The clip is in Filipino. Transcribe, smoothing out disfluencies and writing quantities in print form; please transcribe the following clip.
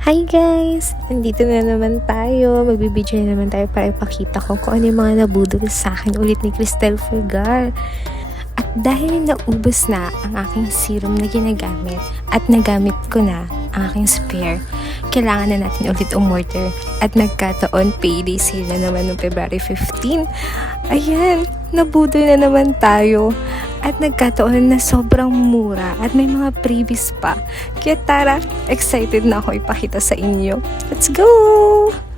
Hi guys! Nandito na naman tayo. Magbibideo na naman tayo para ipakita ko kung ano yung mga nabudol sa akin ulit ni Cristel Fulgar. At dahil naubos na ang aking serum na ginagamit at nagamit ko na ang aking spare, kailangan na natin ulit umorder. At nagkataon payday sale na naman noong February 15. Ayan, nabudol na naman tayo. At nagkataon na sobrang mura at may mga freebies pa. Kaya tara, excited na ako ipakita sa inyo. Let's go!